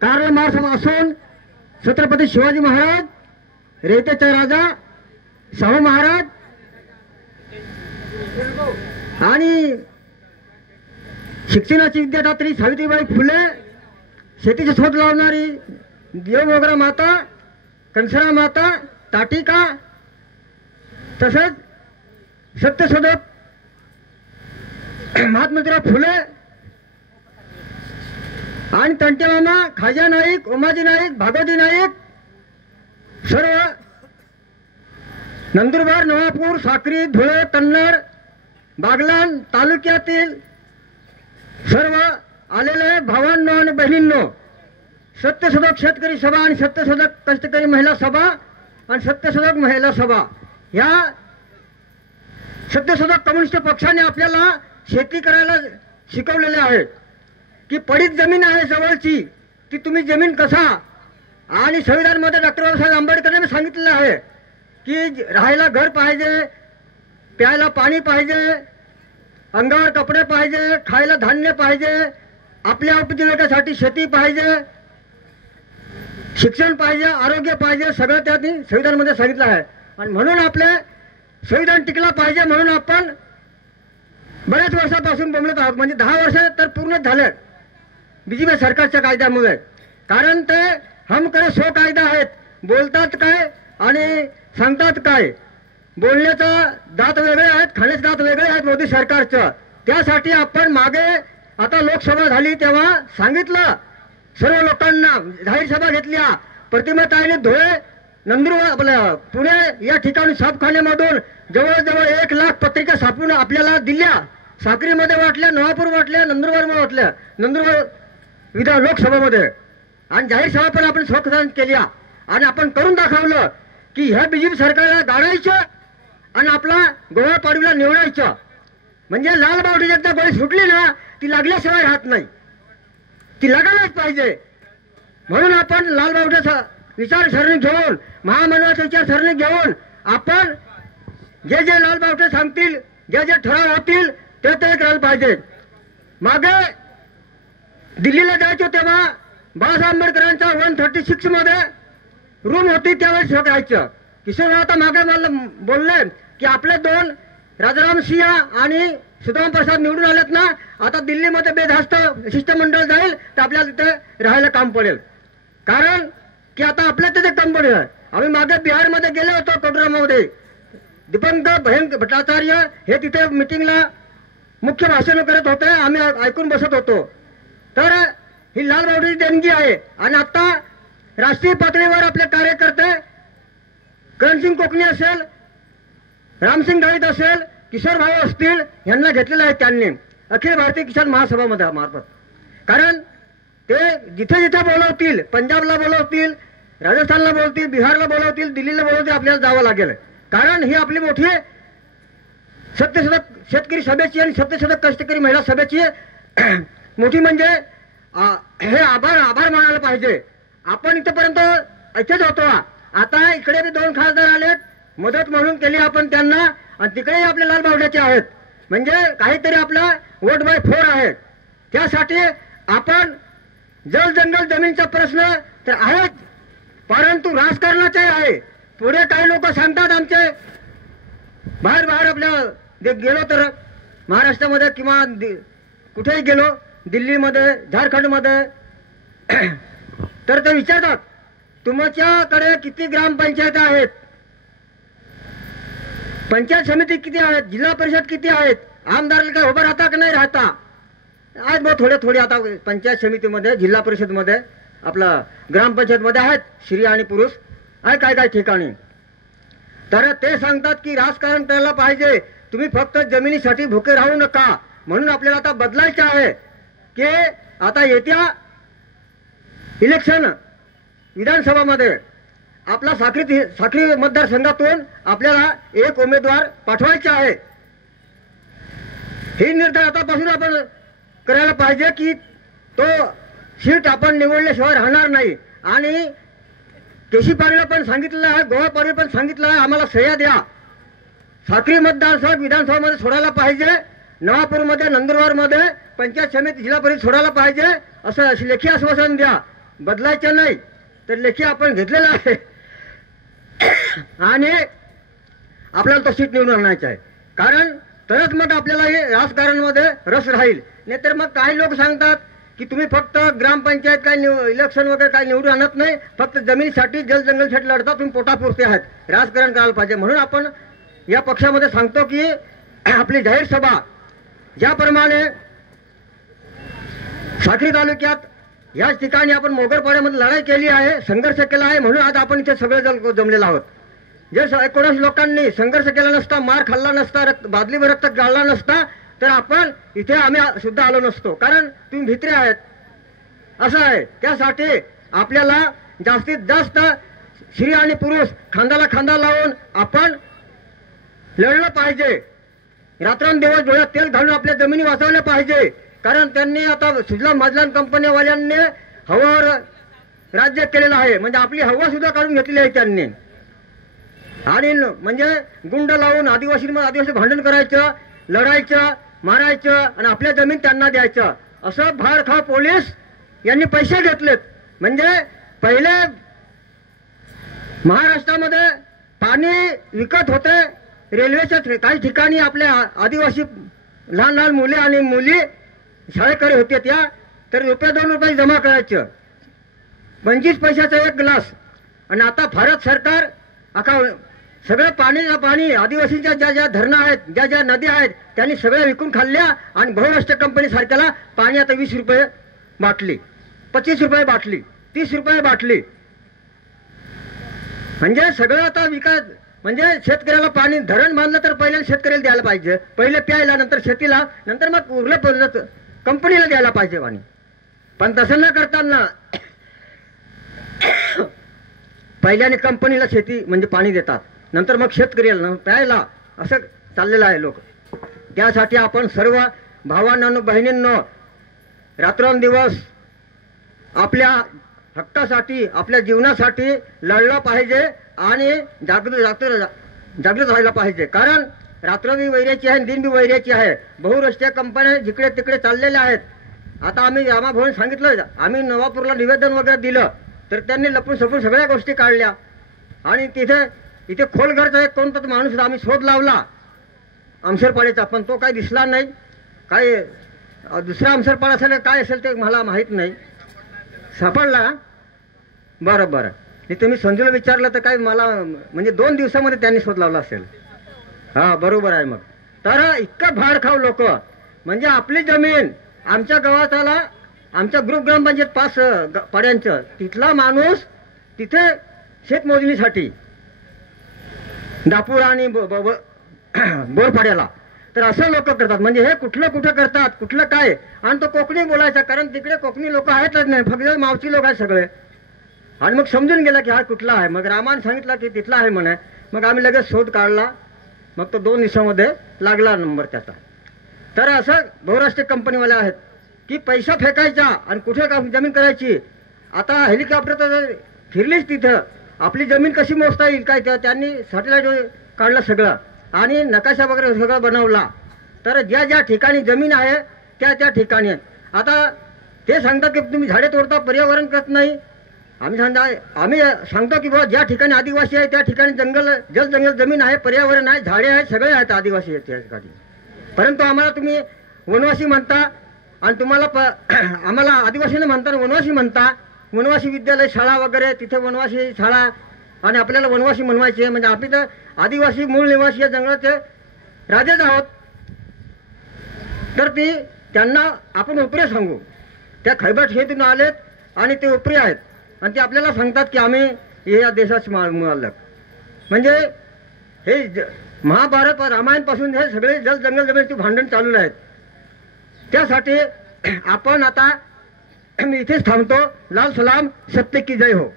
Karl Marx पासून छत्रपती शिवाजी महाराज, रयतेचा राजा शाहू महाराज आणि शिक्षणाची विद्यादात्री सावित्रीबाई फुले, शेतीचा शोध लावणारी देवमोगरा माता, कंसरा माता, ताटिका, तसंच सत्यशोधक महात्मा ज्योतिराव फुले आणि तंटेमामा, खाजा नाईक, उमाजी नाईक, भागवती नाईक, सर्व नंदुरबार, नवापूर, साक्री, धुळे, कन्नड, बागलाण तालुक्यातील सर्व आलेले भावांनो आणि बहिणींनो, सत्यशोधक शेतकरी सभा आणि सत्यशोधक कष्टकरी महिला सभा आणि सत्यशोधक महिला सभा ह्या सत्यशोधक कम्युनिस्ट पक्षाने आपल्याला शेती करायला शिकवलेले आहे की पडीत जमीन आहे जवळची ती तुम्ही जमीन कसा, आणि संविधानामध्ये डॉक्टर बाबासाहेब आंबेडकरांनी सांगितलेलं आहे की राहायला घर पाहिजे, प्यायला पाणी पाहिजे, अंगावर कपडे पाहिजे, खायला धान्य पाहिजे, आपल्या उपजीविकेसाठी शेती पाहिजे, शिक्षण पाहिजे, आरोग्य पाहिजे, सगळं त्यांनी संविधानामध्ये सांगितलं आहे. आणि म्हणून आपले संविधान टिकला पाहिजे म्हणून आपण बऱ्याच वर्षापासून बोलत आहोत. म्हणजे 10 वर्ष तर पूर्ण झाले बीजेपी सरकारच्या कायद्यामुळे. कारण ते हम करे सो कायदा आहेत, बोलतात काय आणि सांगतात काय, बोलण्याचा दात वेगळे आहेत, खाण्याचे दात वेगळे आहेत मोदी सरकारचं. त्यासाठी आपण मागे आता लोकसभा झाली तेव्हा सांगितलं सर्व लोकांना, जाहीर सभा घेतल्या. प्रतिमाताईने धुळे, नंदुरबार, आपल्या पुणे या ठिकाणी छापखान्यामधून जवळजवळ 1 लाख पत्रिका छापून आपल्याला दिल्या. साक्रीमध्ये वाटल्या, नवापूर वाटल्या, नंदुरबारमध्ये वाटल्या, नंदुरबार विधान लोकसभामध्ये. आणि जाहीर सभा पण आपण स्वखतान केल्या आणि आपण करून दाखवलं की ह्या बीजेपी सरकारला गाडायचं आणि आपला गोवा पाडवीला निवडायचं. म्हणजे लाल बावडीची एकदा गोळी सुटली ना ती लागल्याशिवाय राहत नाही, ती लागायलाच पाहिजे. म्हणून आपण लाल बावडीचा विचारसरणी घेऊन, महामंडळाचा विचारसरणी घेऊन आपण जे जे लाल बावडे सांगतील, जे जे ठराव होतील ते करायला पाहिजे. मागे दिल्लीला जायचो तेव्हा बाळासाहेब आंबेडकरांच्या 136 मध्ये रूम होती, त्यावेळेस राहायचं. किशोर आता मागे मला बोलले की आपले 2 राजाराम सिंह आणि सुदाम प्रसाद निवडून आलेत ना, आता दिल्लीमध्ये बेधास्त शिष्टमंडळ जाईल तर आपल्याला तिथे राहायला काम पडेल. कारण की आता आपल्या तिथे कंपनी आहे. आम्ही मागे बिहारमध्ये गेलो होतो, कोडरामध्ये दीपंकर भट्टाचार्य हे तिथे मिटिंगला मुख्य भाषण करत होते, आम्ही ऐकून बसत होतो. तर ही लाल बावडीची देणगी आहे. आणि आता राष्ट्रीय पातळीवर आपले कार्यकर्ते करणसिंग कोकणी असेल, रामसिंग गावित असेल, किशोर भाऊ असतील, यांना घेतलेलं आहे त्यांनी अखिल भारतीय किसान महासभामध्ये मार्फत. कारण ते जिथे जिथे बोलवतील, पंजाबला बोलवतील, राजस्थानला बोलवतील, बिहारला बोलवतील, दिल्लीला बोलवतील, आपल्याला जावं लागेल. कारण ही आपली मोठी सत्यशोधक शेतकरी सभेची आणि सत्यशोधक कष्टकरी महिला सभेची मोठी म्हणजे हे आभार मानायला पाहिजे. आपण इथपर्यंत ऐकत होतो, आता इकडे बी 2 खासदार आलेत, मदत म्हणून केली आपण त्यांना, आणि तिकडेही आपले लाल बावड्याचे आहेत. म्हणजे काहीतरी आपला वोट बाय 4 आहे. त्यासाठी आपण जल जंगल जमीनचा प्रश्न तर आहेच, परंतु राजकारणाचे आहे. पुढे काही लोक सांगतात आमचे बाहेर आपल्या गेलो तर महाराष्ट्रामध्ये किंवा कुठेही गेलो, दिल्लीमध्ये, झारखंडमध्ये, तर ते विचारतात तुमच्याकडे किती ग्रामपंचायत आहेत, पंचायत समिती किती आहेत, जिल्हा परिषद किती आहेत, आमदाराला काय उभं राहता की नाही राहता. आहेत बहुत थोडे आता पंचायत समितीमध्ये, जिल्हा परिषदमध्ये, आपला ग्रामपंचायतमध्ये आहेत स्त्री आणि पुरुष आहे काय ठिकाणी. तर ते सांगतात की राजकारण करायला पाहिजे, तुम्ही फक्त जमिनीसाठी भुके राहू नका. म्हणून आपल्याला आता बदलायचं आहे की आता येत्या इलेक्शन विधानसभामध्ये आपला साक्री मतदारसंघातून आपल्याला एक उमेदवार पाठवायचा आहे. ही निर्णय आतापासून आपण करायला पाहिजे की तो सीट आपण निवडल्याशिवाय राहणार नाही. आणि केशी पाटीलला पण सांगितलं आहे, गोवा पाटील पण सांगितलं आहे, आम्हाला सह्या द्या. साक्री मतदारसंघ विधानसभामध्ये सोडायला पाहिजे, नवापूरमध्ये, नंदुरबारमध्ये पंचायत समिती, जिल्हा परिषद सोडायला पाहिजे, असं लेखी आश्वासन द्या, बदलायचं नाही. तर लेखी आपण घेतलेलं आहे आणि आपल्याला तो सीट निवडून आणायचा आहे. कारण तरच मग आपल्याला हे राजकारणामध्ये रस राहील. नाहीतर मग काही लोक सांगतात की तुम्ही फक्त ग्रामपंचायत काय इलेक्शन वगैरे काय निवडून आणत नाही, फक्त जमिनीसाठी जल जंगलसाठी लढता, तुम्ही पोटापुरते आहात, राजकारण करायला पाहिजे. म्हणून आपण या पक्षामध्ये सांगतो की आपली जाहीर सभा ज्याप्रमाणे साक्री तालुक्यात याच ठिकाणी आपण मोगरपाड्यामध्ये लढाई केली आहे, संघर्ष केला आहे, म्हणून आज आपण इथे सगळे जण जमलेलो आहोत. जे 19 लोकांनी संघर्ष केला नसता, मार खाल्ला नसता, बादलीभर रक्त गाळला नसता, तर आपण इथे आम्ही सुद्धा आलो नसतो. कारण तुम्ही भित्रे आहेत असं आहे. त्यासाठी आपल्याला जास्तीत जास्त स्त्री आणि पुरुष खांद्याला खांदा लावून आपण लढलं पाहिजे. रात्रंदिवस डोळ्यात तेल घालून आपल्या जमिनी वाचवल्या पाहिजे. कारण त्यांनी आता सुजलाम माजलाम कंपनीवाल्यांनी हवावर राज्य केलेलं आहे, म्हणजे आपली हवा सुद्धा काढून घेतलेली आहे त्यांनी. आणि म्हणजे गुंड लावून आदिवासी भांडण करायचं, लढायचं, मारायचं आणि आपल्या जमीन त्यांना द्यायचं, असं भाडखाव पोलीस यांनी पैसे घेतलेत. म्हणजे पहिले महाराष्ट्रामध्ये पाणी विकत होते, रेल्वेच्या काही ठिकाणी आपल्या आदिवासी लहान लहान मुले आणि मुली शाळेकडे होते त्या, तर ₹2 जमा करायचं, 25 पैशाचा एक ग्लास. आणि आता भारत सरकार सगळं पाणी आदिवासींच्या ज्या ज्या धरणं आहेत, ज्या ज्या नद्या आहेत, त्यांनी सगळ्या विकून खाल्ल्या. आणि बहुराष्ट्रीय कंपनी सारख्याला पाणी आता ₹20 बाटली, ₹25 बाटली, ₹30 बाटली. म्हणजे सगळं आता विकत. म्हणजे शेतकऱ्याला पाणी धरण बांधलं तर पहिल्या शेतकऱ्याला द्यायला पाहिजे, पहिले प्यायला, नंतर शेतीला, नंतर मग उरलं कंपनीला द्यायला पाहिजे पाणी. पण तसं न करताना पहिल्याने कंपनीला शेती म्हणजे पाणी देतात, नंतर मग शेतकऱ्याला प्यायला, असं चाललेलं आहे लोक. त्यासाठी आपण सर्व भावांनो बहिणींनो रात्रंदिवस आपल्या हक्कासाठी, आपल्या जीवनासाठी लढलं पाहिजे आणि जागृत राहायला पाहिजे. कारण रात्र बी वैऱ्याची आहे, दिन बी वैऱ्याची आहे. बहुराष्ट्रीय कंपन्या जिकडे तिकडे चाललेल्या आहेत. आता आम्ही रामाभाऊन सांगितलं, आम्ही नवापूरला निवेदन वगैरे दिलं, तर त्यांनी लपून सपून सगळ्या गोष्टी काढल्या. आणि इथे खोलघरचा एक कोणता माणूस आम्ही शोध लावला आमसरपाड्याचा, पण तो काही दिसला नाही. काय दुसरा आमसरपाडा असेल काय असेल ते मला माहीत नाही. सापडला? बरं बरं. तुम्ही संजूला विचारलं तर काय मला म्हणजे 2 दिवसामध्ये त्यांनी शोध लावला असेल. हा बरोबर आहे. मग तर इतकं भाडखाव लोक, म्हणजे आपली जमीन आमच्या गावाला, आमच्या ग्रुप ग्रामपंचायत 5 पाड्यांचं, तिथला माणूस तिथे शेतमोजणीसाठी दापूर आणि बोरपाड्याला, तर असं लोक करतात. म्हणजे हे कुठलं कुठं करतात, कुठलं काय. आणि तो कोकणी बोलायचा, कारण तिकडे कोकणी लोक आहेतच नाही, फक्त मावची लोक आहेत सगळे. आणि मग समजून गेला की हा कुठला आहे. मग रामाने सांगितलं की तिथला आहे म्हणे. मग आम्ही लगेच शोध काढला. मग तो 2 दिवसामध्ये लागला नंबर त्याचा. तर असं बहुराष्ट्रीय कंपनीवाले आहेत की पैसा फेकायचा आणि कुठे जमीन करायची. आता हेलिकॉप्टर तर फिरलीच तिथं, आपली जमीन कशी मोजता येईल काय, त्यांनी सॅटेलाइट काढलं सगळं आणि नकाशा वगैरे सगळं बनवला. तर ज्या ज्या ठिकाणी जमीन आहे त्या ठिकाणी आता ते सांगतात की तुम्ही झाडे तोडता, पर्यावरण करत नाही. आम्ही सांगतो की बाबा ज्या ठिकाणी आदिवासी आहे त्या ठिकाणी जंगल जमीन आहे, पर्यावरण आहे, झाडे आहेत, सगळे आहेत आदिवासी आहेत त्या ठिकाणी. परंतु आम्हाला तुम्ही वनवासी म्हणता आणि तुम्हाला आम्हाला आदिवासीने म्हणता वनवासी म्हणता. वनवासी विद्यालय शाळा वगैरे तिथे वनवासी शाळा आणि आपल्याला वनवासी म्हणवायचे. म्हणजे आम्ही तर आदिवासी मूळ निवासी या जंगलाचे राजेच आहोत. तर त्यांना आपण उपरे सांगू. त्या खैबर शेतीतून आलेत आणि ते उपरे आहेत आणि ते आपल्याला सांगतात की आम्ही हे या देशाचे मालक. म्हणजे हे महाभारत रामायण पासून हे सगळे जंगल जमिनीचे भांडण चालू आहेत. त्यासाठी आपण आता मी इथेच थांबतो. लाल सलाम, सत्य की जय हो.